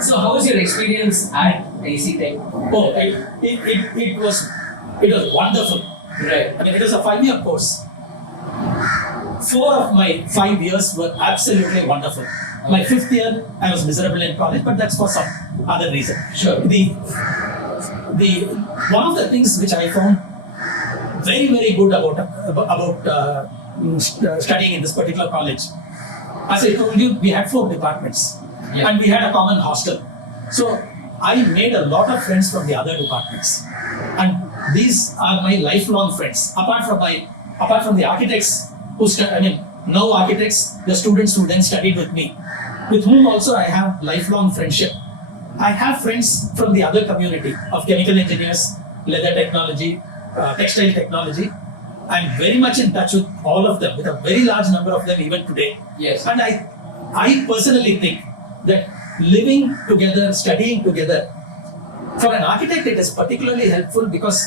So how was your experience at AC Tech? Oh, it was wonderful. Right. I mean, it was a 5-year course. 4 of my 5 years were absolutely wonderful. My 5th year, I was miserable in college, but that's for some other reason. Sure. The one of the things which I found very good about studying in this particular college, as I told you, we had 4 departments, Yeah. and we had a common hostel. So I made a lot of friends from the other departments, and these are my lifelong friends. Apart from the architects no architects, the students who then studied with me, with whom also I have lifelong friendship. I have friends from the other community of chemical engineers, leather technology, textile technology. I'm very much in touch with all of them, with a very large number of them even today. Yes. And I personally think that living together, studying together, for an architect it is particularly helpful, because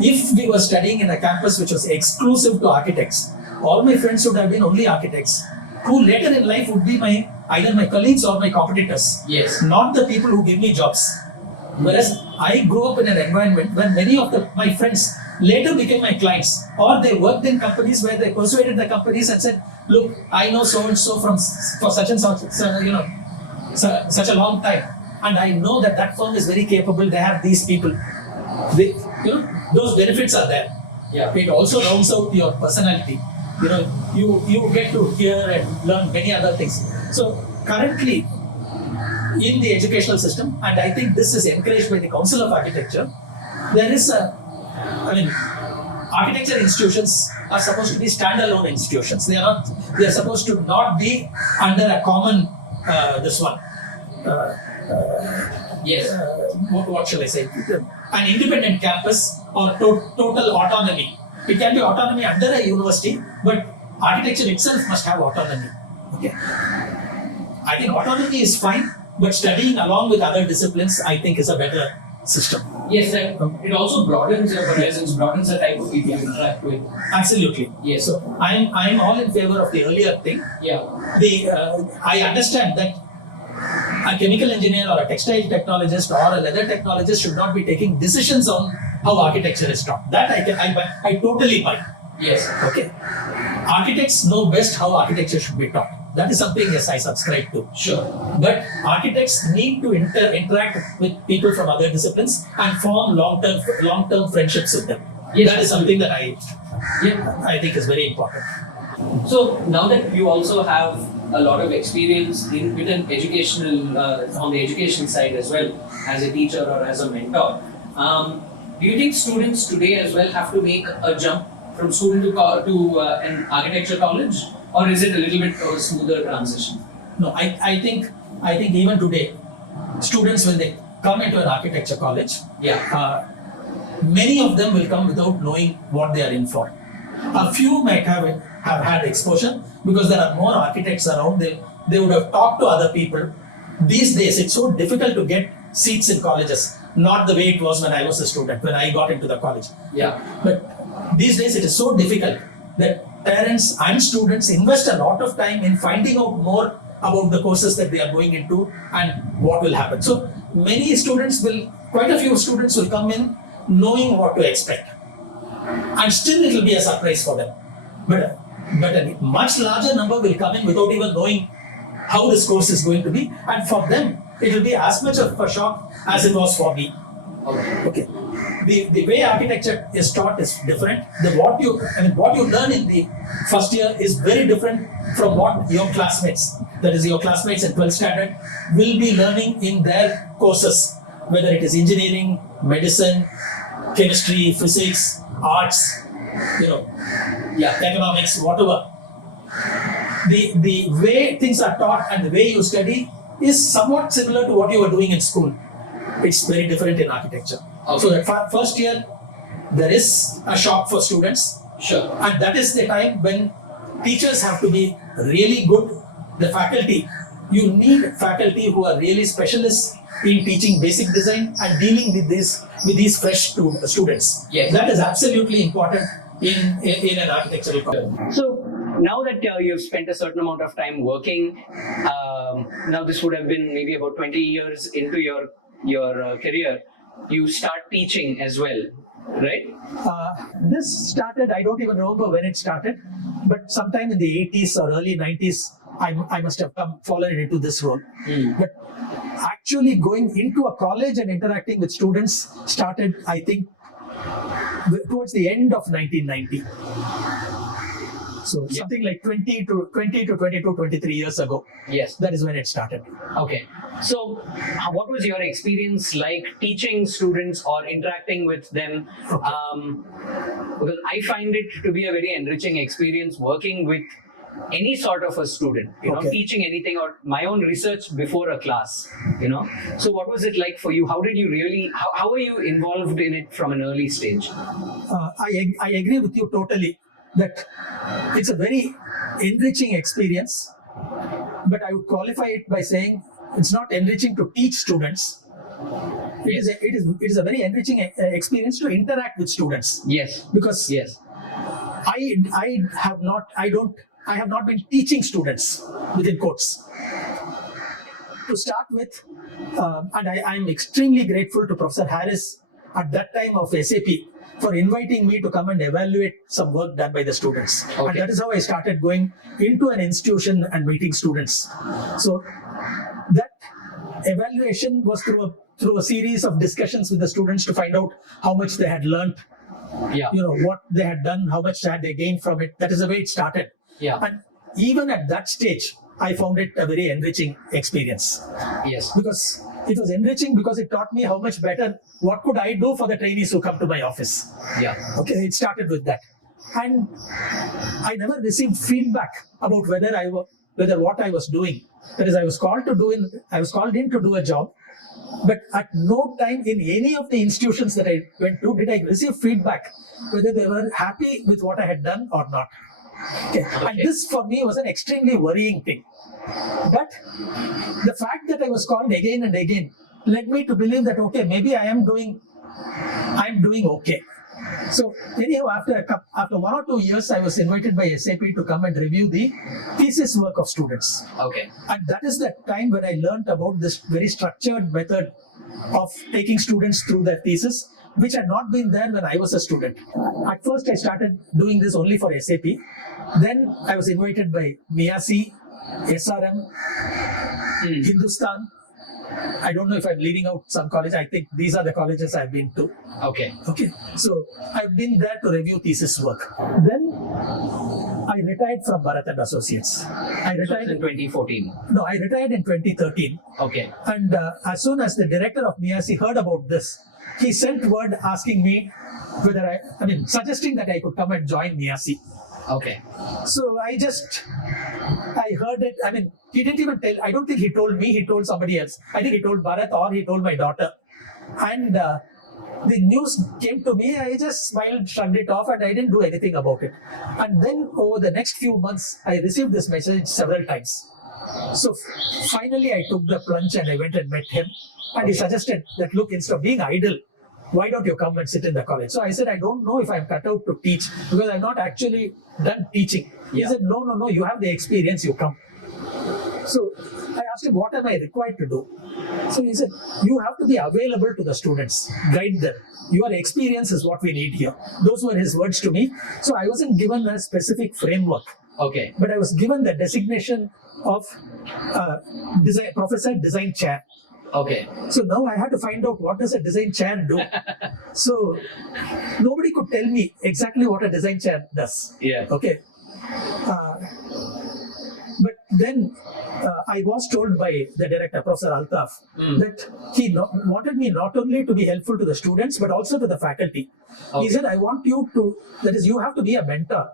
if we were studying in a campus which was exclusive to architects, all my friends would have been only architects, who later in life would be either my colleagues or my competitors. Yes. Not the people who give me jobs. Whereas I grew up in an environment where many of my friends later became my clients, or they worked in companies where they persuaded the companies and said, look, I know so and so for such and such, such a long time, and I know that firm is very capable. They have these people. Those benefits are there. Yeah. It also rounds out your personality. You get to hear and learn many other things. So currently in the educational system, and I think this is encouraged by the Council of Architecture, there is architecture institutions are supposed to be standalone institutions. They are supposed to not be under a common Yes. what shall I say? An independent campus or total autonomy. It can be autonomy under a university, but architecture itself must have autonomy. Okay. I think autonomy is fine, but studying along with other disciplines, I think, is a better system. Yes, it also broadens your horizons, broadens the type of people you interact with. Absolutely. Yes. So I'm all in favor of the earlier thing. Yeah. I understand that a chemical engineer or a textile technologist or a leather technologist should not be taking decisions on how architecture is taught. That I totally buy. Yes. Okay. Architects know best how architecture should be taught. That is something, yes, I subscribe to. Sure. But architects need to interact with people from other disciplines and form long-term friendships with them. Yes. That is something that I think is very important. So now that you also have a lot of experience with an educational on the education side as well, as a teacher or as a mentor, do you think students today as well have to make a jump from school to an architecture college, or is it a little bit of a smoother transition? No, I think even today, students, when they come into an architecture college, many of them will come without knowing what they are in for. A few might have had exposure because there are more architects around. They would have talked to other people. These days, it's so difficult to get seats in colleges. Not the way it was when I was a student, when I got into the college. Yeah. But these days, it is so difficult that parents and students invest a lot of time in finding out more about the courses that they are going into and what will happen. So quite a few students will come in knowing what to expect. And still it will be a surprise for them. But a much larger number will come in without even knowing how this course is going to be. And for them, it will be as much of a shock as it was for me. Okay. The way architecture is taught is different. What you learn in the first year is very different from what your classmates, that is your classmates in 12th standard, will be learning in their courses, whether it is engineering, medicine, chemistry, physics, arts, economics, whatever. The way things are taught and the way you study is somewhat similar to what you were doing in school. It's very different in architecture. Okay. So that first year, there is a shock for students. Sure. And that is the time when teachers have to be really good. The faculty, you need faculty who are really specialists in teaching basic design and dealing with these fresh students. Yes. That is absolutely important in an architectural college. So now that you've spent a certain amount of time working, now this would have been maybe about 20 years into your career, you start teaching as well, right? This started, I don't even remember when it started, but sometime in the 80s or early 90s, I must have fallen into this role. But actually going into a college and interacting with students started, I think, towards the end of 1990. So something like 20 to 22, 23 years ago. Yes. That is when it started. Okay. So what was your experience like teaching students or interacting with them? Because I find it to be a very enriching experience working with any sort of a student, teaching anything or my own research before a class, So what was it like for you? How did you really, how were you involved in it from an early stage? I agree with you totally that it's a very enriching experience, but I would qualify it by saying it's not enriching to teach students. It is a very enriching experience to interact with students. Yes. Because yes. I have not been teaching students within quotes. To start with, and I am extremely grateful to Professor Harris at that time of SAP for inviting me to come and evaluate some work done by the students. Okay. And that is how I started going into an institution and meeting students. So that evaluation was through a series of discussions with the students to find out how much they had learned, what they had done, how much had they gained from it. That is the way it started. Yeah. And even at that stage, I found it a very enriching experience. Yes. Because it was enriching because it taught me how much better, what could I do for the trainees who come to my office. Yeah. Okay, it started with that. And I never received feedback about whether what I was doing. That is, I was called in to do a job, but at no time in any of the institutions that I went to did I receive feedback whether they were happy with what I had done or not. Okay. And this for me was an extremely worrying thing. But the fact that I was called again and again led me to believe that, okay, maybe I am doing okay. So anyhow, after 1 or 2 years, I was invited by SAP to come and review the thesis work of students. Okay. And that is the time when I learned about this very structured method of taking students through their thesis, which had not been there when I was a student. At first, I started doing this only for SAP. Then I was invited by MIASI, SRM, Hindustan. I don't know if I'm leaving out some college. I think these are the colleges I've been to. Okay. So I've been there to review thesis work. Then I retired from Bharat and Associates. I retired in 2014. No, I retired in 2013. Okay. And as soon as the director of MIASI heard about this, he sent word asking me whether suggesting that I could come and join MIASI. Okay. So I heard it. He didn't even tell. I don't think he told me. He told somebody else. I think he told Bharat or he told my daughter. And the news came to me. I just smiled, shrugged it off, and I didn't do anything about it. And then over the next few months, I received this message several times. So finally, I took the plunge and I went and met him. And he suggested that, look, instead of being idle, why don't you come and sit in the college? So I said, I don't know if I'm cut out to teach because I've not actually done teaching. He said, no, you have the experience, you come. So I asked him, what am I required to do? So he said, you have to be available to the students, guide them. Your experience is what we need here. Those were his words to me. So I wasn't given a specific framework. Okay. But I was given the designation of Professor Design Chair. Okay. So now I had to find out what does a design chair do. So nobody could tell me exactly what a design chair does. Yeah. Okay. But then I was told by the director, Professor Altaf, that he wanted me not only to be helpful to the students, but also to the faculty. Okay. He said, I want you to, that is, you have to be a mentor.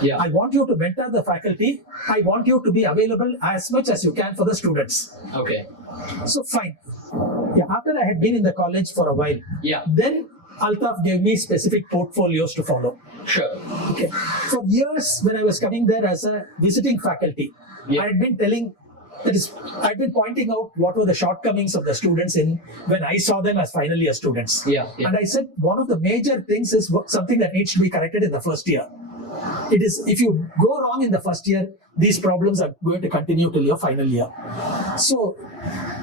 Yeah. I want you to mentor the faculty. I want you to be available as much as you can for the students. Okay. So fine. Yeah, after I had been in the college for a while, then Altaf gave me specific portfolios to follow. Sure. Okay. For years, when I was coming there as a visiting faculty, I had been I'd been pointing out what were the shortcomings of the students when I saw them as final year students. Yeah. And I said, one of the major things is something that needs to be corrected in the first year. it is, if you go wrong in the first year, these problems are going to continue till your final year. So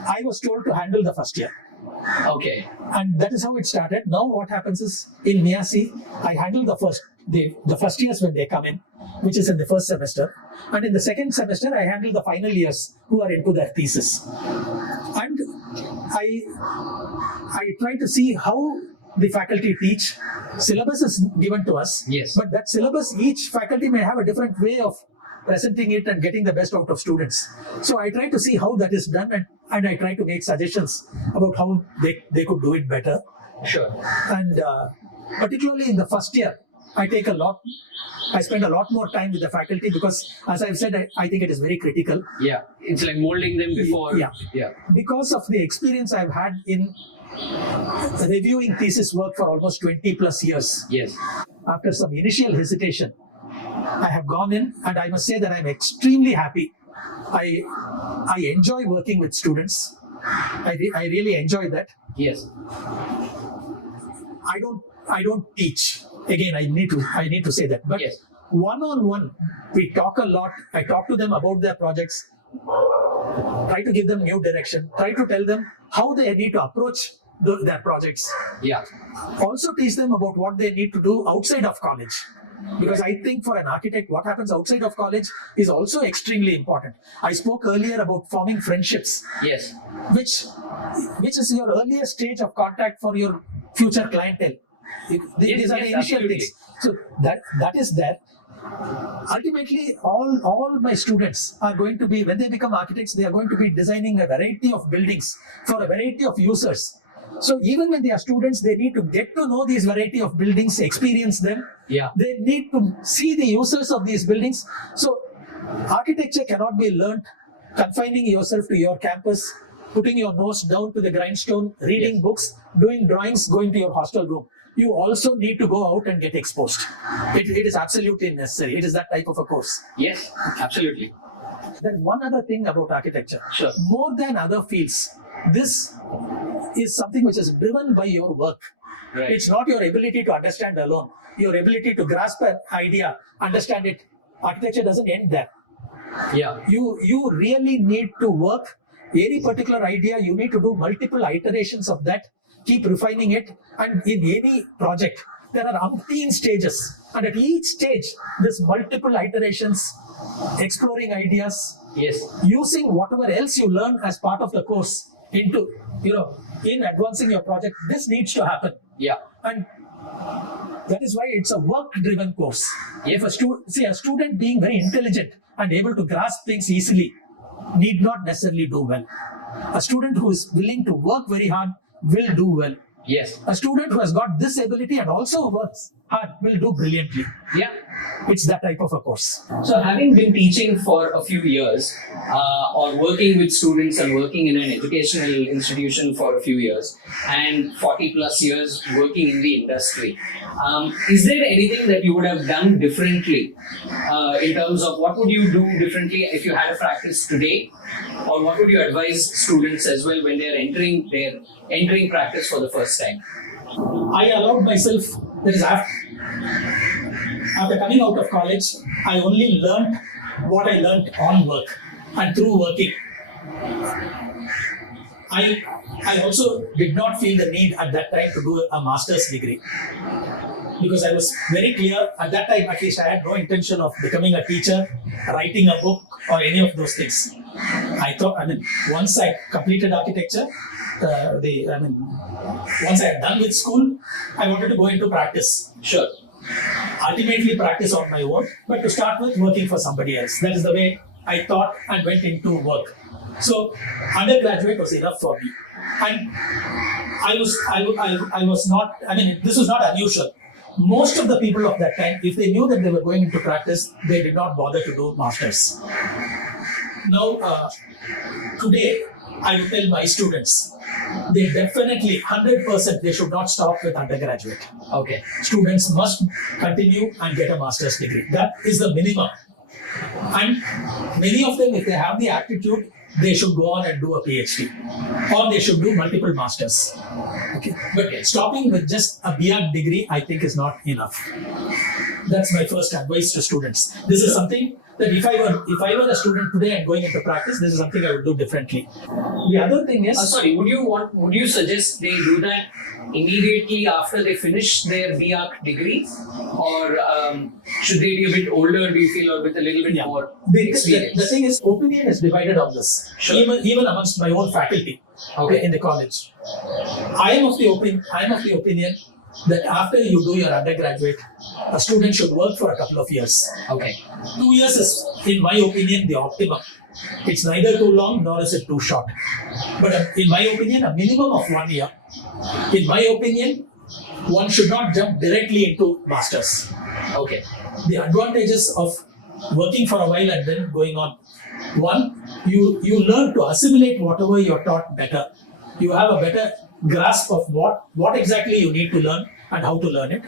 I was told to handle the first year. Okay. And that is how it started. Now what happens is, in MIAC, I handle the first years when they come in, which is in the first semester. And in the second semester, I handle the final years who are into their thesis. And I try to see how the faculty teach. Syllabus is given to us. Yes. But that syllabus, each faculty may have a different way of presenting it and getting the best out of students. So I try to see how that is done, and I try to make suggestions about how they could do it better. Sure. And particularly in the first year, I spend a lot more time with the faculty because, as I've said, I think it is very critical. Yeah. It's like molding them before. Yeah. Because of the experience I've had in reviewing thesis work for almost 20 plus years. Yes. After some initial hesitation, I have gone in, and I must say that I'm extremely happy. I enjoy working with students. I really enjoy that. Yes. I don't teach. Again, I need to say that. But Yes. one-on-one, we talk a lot. I talk to them about their projects, try to give them new direction, try to tell them how they need to approach their projects. Yeah. Also teach them about what they need to do outside of college. Because I think for an architect, what happens outside of college is also extremely important. I spoke earlier about forming friendships, Yes. which is your earliest stage of contact for your future clientele. These are the initial absolutely. things. So that is there. Ultimately, all my students are going to be, when they become architects, they are going to be designing a variety of buildings for a variety of users. So even when they are students, they need to get to know these variety of buildings, experience them. Yeah. They need to see the users of these buildings. So architecture cannot be learned confining yourself to your campus, putting your nose down to the grindstone, reading Yes. books, doing drawings, going to your hostel room. You also need to go out and get exposed. It is absolutely necessary. It is that type of a course. Yes. Absolutely. Then one other thing about architecture. Sure. More than other fields, this is something which is driven by your work. Right. It's not your ability to understand alone. Your ability to grasp an idea, understand it. Architecture doesn't end there. Yeah. You really need to work any particular idea. You need to do multiple iterations of that, keep refining it. And in any project, there are umpteen stages. And at each stage, there's multiple iterations, exploring ideas, Yes. using whatever else you learn as part of the course into, in advancing your project. This needs to happen. Yeah. And that is why it's a work-driven course. Yes. If a student being very intelligent and able to grasp things easily need not necessarily do well. A student who is willing to work very hard will do well. Yes. A student who has got this ability and also works hard will do brilliantly. Yeah. It's that type of a course. So, having been teaching for a few years, or working with students and working in an educational institution for a few years, and 40 plus years working in the industry, is there anything that you would have done differently in terms of what would you do differently if you had a practice today, or what would you advise students as well when they are entering practice for the first time? I allowed myself, that is after coming out of college, I only learned what I learned on work and through working. I also did not feel the need at that time to do a master's degree, because I was very clear at that time, at least I had no intention of becoming a teacher, writing a book, or any of those things. I thought, once I completed architecture, once I had done with school, I wanted to go into practice. Sure. Ultimately practice on my own, but to start with, working for somebody else. That is the way I thought and went into work. So undergraduate was enough for me. And I was not, this was not unusual. Most of the people of that time, if they knew that they were going into practice, they did not bother to do masters. Now, today, I will tell my students, they definitely, 100%, they should not stop with undergraduate. Okay. Students must continue and get a master's degree. That is the minimum. And many of them, if they have the aptitude, they should go on and do a PhD, or they should do multiple masters. Okay. But stopping with just a BR degree, I think, is not enough. That's my first advice to students. This is something that if I were a student today and going into practice, this is something I would do differently. The other thing is, Sorry, would you suggest they do that immediately after they finish their BArch degree, or should they be a bit older? Do you feel, or with a little bit yeah. more the experience? thing is, opinion is divided on this. Sure. Even amongst my own faculty Okay. in the college, I am of the opinion that after you do your undergraduate, a student should work for a couple of years. Okay. 2 years is, in my opinion, the optimum. It's neither too long nor is it too short. But in my opinion, a minimum of 1 year. In my opinion, one should not jump directly into masters. Okay. The advantages of working for a while and then going on. One, you learn to assimilate whatever you're taught better. You have a better grasp of what exactly you need to learn and how to learn it.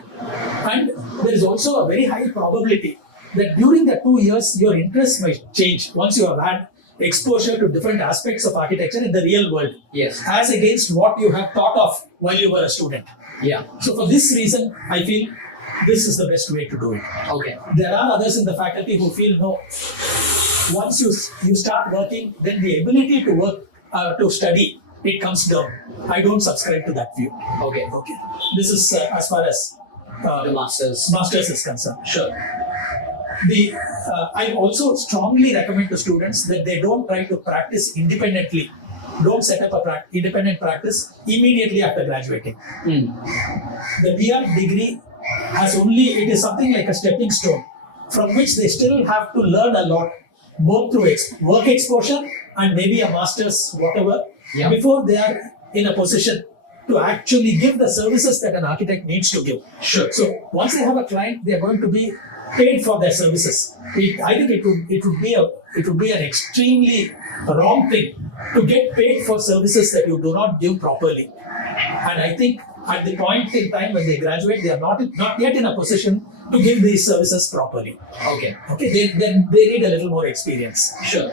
And there is also a very high probability that during the 2 years, your interests might change once you have had exposure to different aspects of architecture in the real world, Yes. as against what you have thought of while you were a student. Yeah. So for this reason, I feel this is the best way to do it. Okay. There are others in the faculty who feel no. Once you start working, then the ability to work to study, it comes down. I don't subscribe to that view. Okay. Okay, this is as far as The masters. masters is concerned. Sure. I also strongly recommend to students that they don't try to practice independently. Don't set up a independent practice immediately after graduating. Mm. The BArch degree it is something like a stepping stone from which they still have to learn a lot, both through work exposure and maybe a master's, whatever, Yeah. before they are in a position to actually give the services that an architect needs to give. Sure. So once they have a client, they are going to be paid for their services. I think it would be an extremely wrong thing to get paid for services that you do not give properly. And I think at the point in time when they graduate, they are not yet in a position to give these services properly. Okay. Okay, they need a little more experience. Sure.